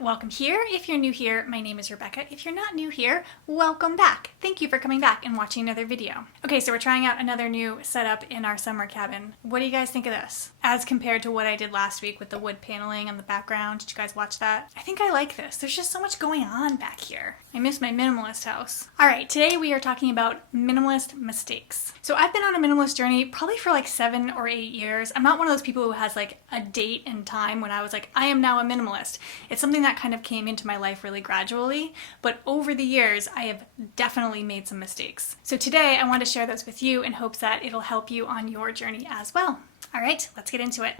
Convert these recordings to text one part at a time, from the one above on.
welcome here. If you're new here, my name is Rebecca. If you're not new here, welcome back. Thank you for coming back and watching another video. Okay, so we're trying out another new setup in our summer cabin. What do you guys think of this? As compared to what I did last week with the wood paneling on the background. Did you guys watch that? I think I like this. There's just so much going on back here. I miss my minimalist house. All right, today we are talking about minimalist mistakes. So I've been on a minimalist journey probably for like 7 or 8 years. I'm not one of those people who has like a date and time when I was like, I am now a minimalist. It's something that kind of came into my life really gradually, but over the years, I have definitely made some mistakes. So today I want to share those with you in hopes that it'll help you on your journey as well. All right, let's get into it.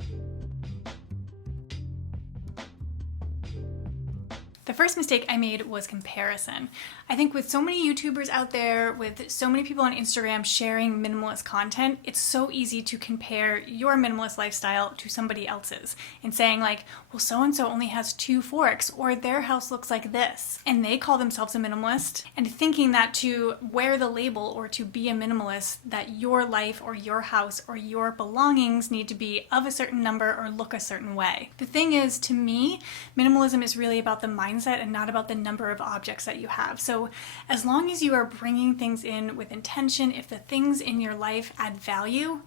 The first mistake I made was comparison. I think with so many YouTubers out there, with so many people on Instagram sharing minimalist content, it's so easy to compare your minimalist lifestyle to somebody else's and saying like, well, so-and-so only has 2 forks or their house looks like this. And they call themselves a minimalist and thinking that to wear the label or to be a minimalist, that your life or your house or your belongings need to be of a certain number or look a certain way. The thing is, to me, minimalism is really about the mindset and not about the number of objects that you have. So as long as you are bringing things in with intention, if the things in your life add value,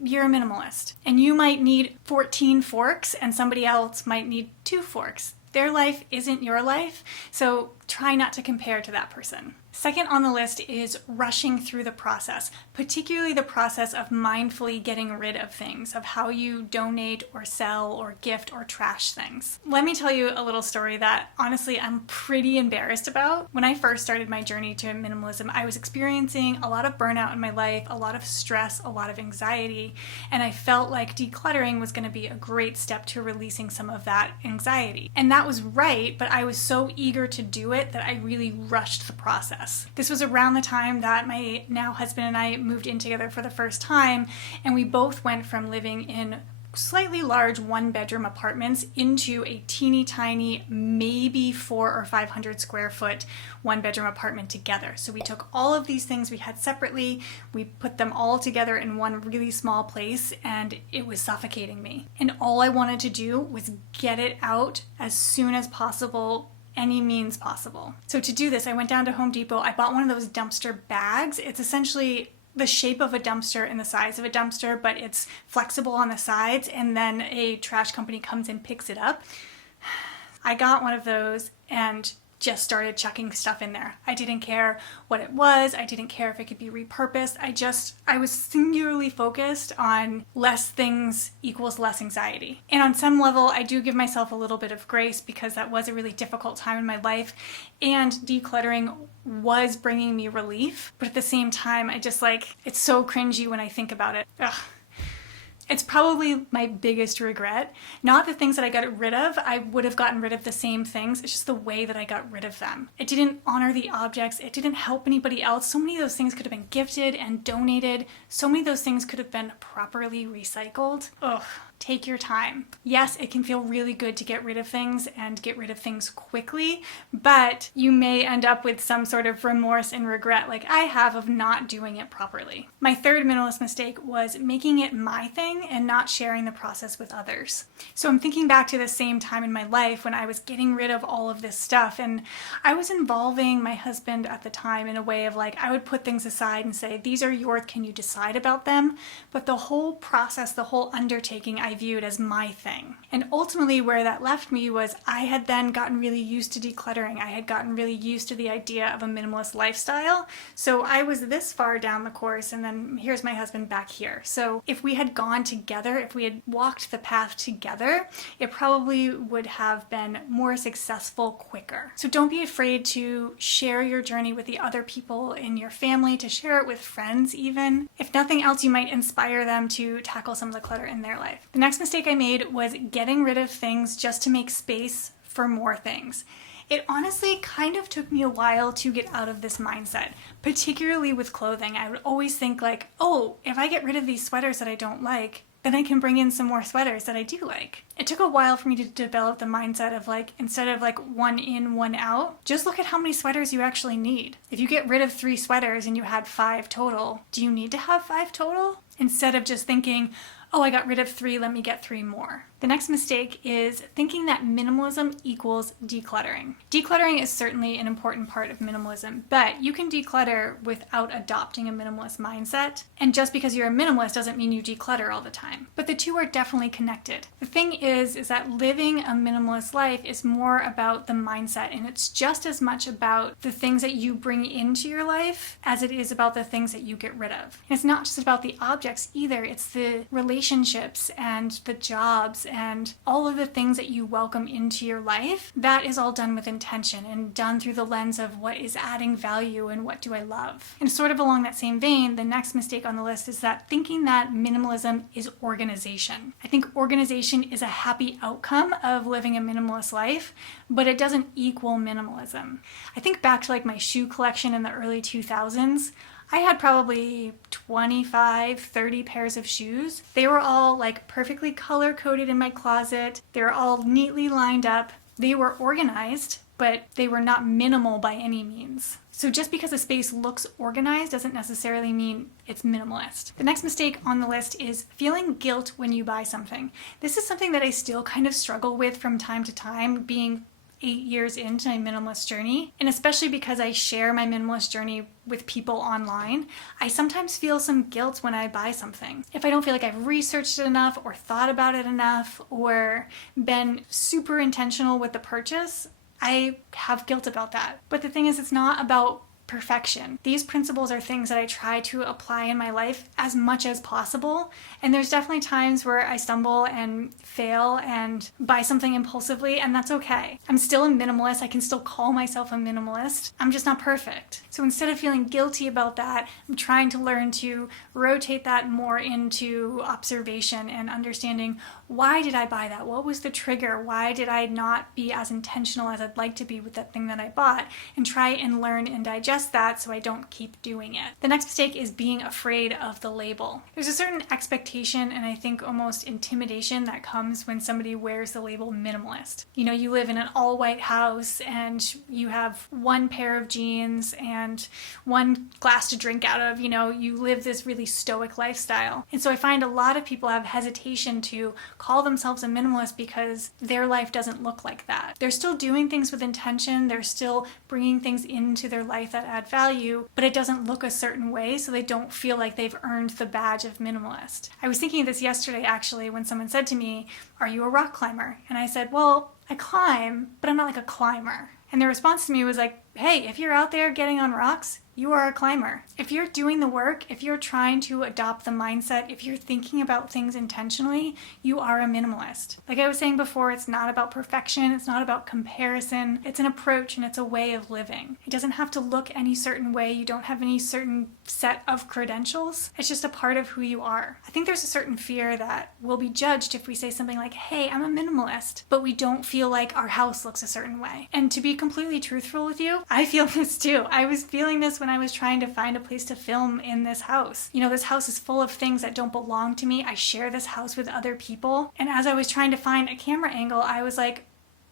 you're a minimalist. And you might need 14 forks and somebody else might need 2 forks. Their life isn't your life, so try not to compare to that person. Second on the list is rushing through the process, particularly the process of mindfully getting rid of things, of how you donate or sell or gift or trash things. Let me tell you a little story that honestly I'm pretty embarrassed about. When I first started my journey to minimalism, I was experiencing a lot of burnout in my life, a lot of stress, a lot of anxiety, and I felt like decluttering was going to be a great step to releasing some of that anxiety. And that was right, but I was so eager to do it that I really rushed the process. This was around the time that my now husband and I moved in together for the first time, and we both went from living in slightly large 1-bedroom apartments into a teeny tiny, maybe 400 or 500 square foot 1-bedroom apartment together. So we took all of these things we had separately, we put them all together in one really small place, and it was suffocating me. And all I wanted to do was get it out as soon as possible, any means possible. So to do this, I went down to Home Depot. I bought one of those dumpster bags. It's essentially the shape of a dumpster and the size of a dumpster, but it's flexible on the sides, and then a trash company comes and picks it up. I got one of those and just started chucking stuff in there. I didn't care what it was. I didn't care if it could be repurposed. I was singularly focused on less things equals less anxiety. And on some level, I do give myself a little bit of grace because that was a really difficult time in my life, and decluttering was bringing me relief. But at the same time, it's so cringy when I think about it. Ugh. It's probably my biggest regret. Not the things that I got rid of. I would have gotten rid of the same things. It's just the way that I got rid of them. It didn't honor the objects. It didn't help anybody else. So many of those things could have been gifted and donated. So many of those things could have been properly recycled. Ugh. Take your time. Yes, it can feel really good to get rid of things and get rid of things quickly, but you may end up with some sort of remorse and regret like I have of not doing it properly. My third minimalist mistake was making it my thing and not sharing the process with others. So I'm thinking back to the same time in my life when I was getting rid of all of this stuff, and I was involving my husband at the time in a way of like, I would put things aside and say, these are yours, can you decide about them? But the whole process, the whole undertaking, I viewed as my thing. And ultimately where that left me was I had then gotten really used to decluttering. I had gotten really used to the idea of a minimalist lifestyle. So I was this far down the course, and then here's my husband back here. So if we had gone together, if we had walked the path together, it probably would have been more successful quicker. So don't be afraid to share your journey with the other people in your family, to share it with friends even. If nothing else, you might inspire them to tackle some of the clutter in their life. The next mistake I made was getting rid of things just to make space for more things. It honestly kind of took me a while to get out of this mindset, particularly with clothing. I would always think like, oh, if I get rid of these sweaters that I don't like, then I can bring in some more sweaters that I do like. It took a while for me to develop the mindset of like, instead of like 1 in, 1 out, just look at how many sweaters you actually need. If you get rid of 3 sweaters and you had 5 total, do you need to have 5 total? Instead of just thinking, oh, I got rid of 3, let me get 3 more. The next mistake is thinking that minimalism equals decluttering. Decluttering is certainly an important part of minimalism, but you can declutter without adopting a minimalist mindset. And just because you're a minimalist doesn't mean you declutter all the time. But the two are definitely connected. The thing is that living a minimalist life is more about the mindset, and it's just as much about the things that you bring into your life as it is about the things that you get rid of. And it's not just about the objects either, it's the relationships and the jobs and all of the things that you welcome into your life. That is all done with intention and done through the lens of what is adding value and what do I love. And sort of along that same vein, the next mistake on the list is that thinking that minimalism is organization. I think organization is a happy outcome of living a minimalist life, but it doesn't equal minimalism. I think back to like my shoe collection in the early 2000s. I had probably 25, 30 pairs of shoes. They were all like perfectly color coded in my closet. They were all neatly lined up. They were organized, but they were not minimal by any means. So just because a space looks organized doesn't necessarily mean it's minimalist. The next mistake on the list is feeling guilt when you buy something. This is something that I still kind of struggle with from time to time, being 8 years into my minimalist journey, and especially because I share my minimalist journey with people online, I sometimes feel some guilt when I buy something. If I don't feel like I've researched it enough or thought about it enough or been super intentional with the purchase, I have guilt about that. But the thing is, it's not about perfection. These principles are things that I try to apply in my life as much as possible. And there's definitely times where I stumble and fail and buy something impulsively, and that's okay. I'm still a minimalist. I can still call myself a minimalist. I'm just not perfect. So instead of feeling guilty about that, I'm trying to learn to rotate that more into observation and understanding, why did I buy that? What was the trigger? Why did I not be as intentional as I'd like to be with that thing that I bought? And try and learn and digest that so I don't keep doing it. The next mistake is being afraid of the label. There's a certain expectation and I think almost intimidation that comes when somebody wears the label minimalist. You know, you live in an all-white house and you have one pair of jeans and one glass to drink out of. You know, you live this really stoic lifestyle. And so I find a lot of people have hesitation to call themselves a minimalist because their life doesn't look like that. They're still doing things with intention, they're still bringing things into their life that add value, but it doesn't look a certain way, so they don't feel like they've earned the badge of minimalist. I was thinking of this yesterday actually when someone said to me, "Are you a rock climber?" And I said, "Well, I climb, but I'm not like a climber." And their response to me was like, "Hey, if you're out there getting on rocks, you are a climber. If you're doing the work, if you're trying to adopt the mindset, if you're thinking about things intentionally, you are a minimalist." Like I was saying before, it's not about perfection, it's not about comparison, it's an approach and it's a way of living. It doesn't have to look any certain way, you don't have any certain set of credentials, it's just a part of who you are. I think there's a certain fear that we'll be judged if we say something like, "Hey, I'm a minimalist," but we don't feel like our house looks a certain way. And to be completely truthful with you, I feel this too. I was feeling this when I was trying to find a place to film in this house. You know, this house is full of things that don't belong to me. I share this house with other people. And as I was trying to find a camera angle, I was like,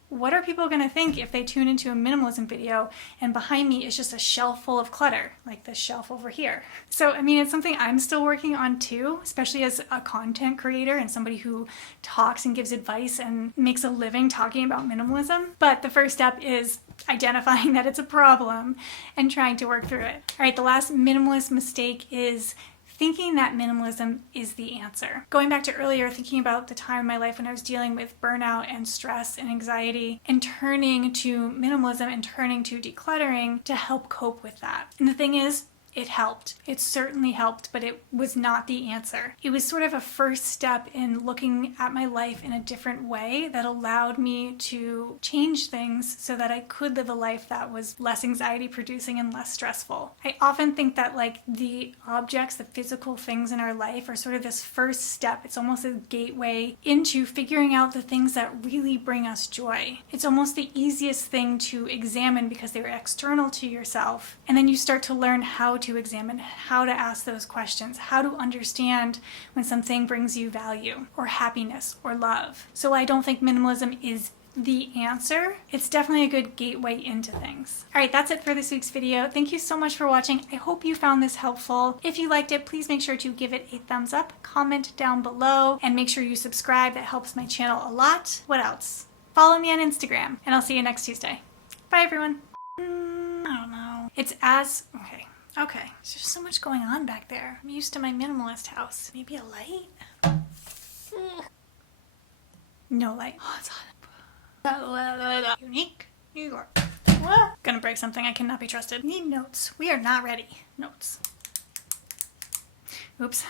what are people going to think if they tune into a minimalism video and behind me is just a shelf full of clutter, like this shelf over here? So, I mean, it's something I'm still working on too, especially as a content creator and somebody who talks and gives advice and makes a living talking about minimalism. But the first step is identifying that it's a problem and trying to work through it. All right, the last minimalist mistake is thinking that minimalism is the answer. Going back to earlier, thinking about the time in my life when I was dealing with burnout and stress and anxiety and turning to minimalism and turning to decluttering to help cope with that. And the thing is, it helped. It certainly helped, but it was not the answer. It was sort of a first step in looking at my life in a different way that allowed me to change things so that I could live a life that was less anxiety producing and less stressful. I often think that like the objects, the physical things in our life are sort of this first step. It's almost a gateway into figuring out the things that really bring us joy. It's almost the easiest thing to examine because they're external to yourself. And then you start to learn how to examine, how to ask those questions, how to understand when something brings you value or happiness or love. So I don't think minimalism is the answer, it's definitely a good gateway into things. All right, that's it for this week's video. Thank you so much for watching. I hope you found this helpful. If you liked it, please make sure to give it a thumbs up, comment down below, and make sure you subscribe. That helps my channel a lot. What else? Follow me on Instagram, and I'll see you next Tuesday. Bye, everyone. I don't know. Okay. There's just so much going on back there. I'm used to my minimalist house. Maybe a light? No light. Oh, it's hot. Unique New York. Gonna break something. I cannot be trusted. Need notes. We are not ready. Notes. Oops.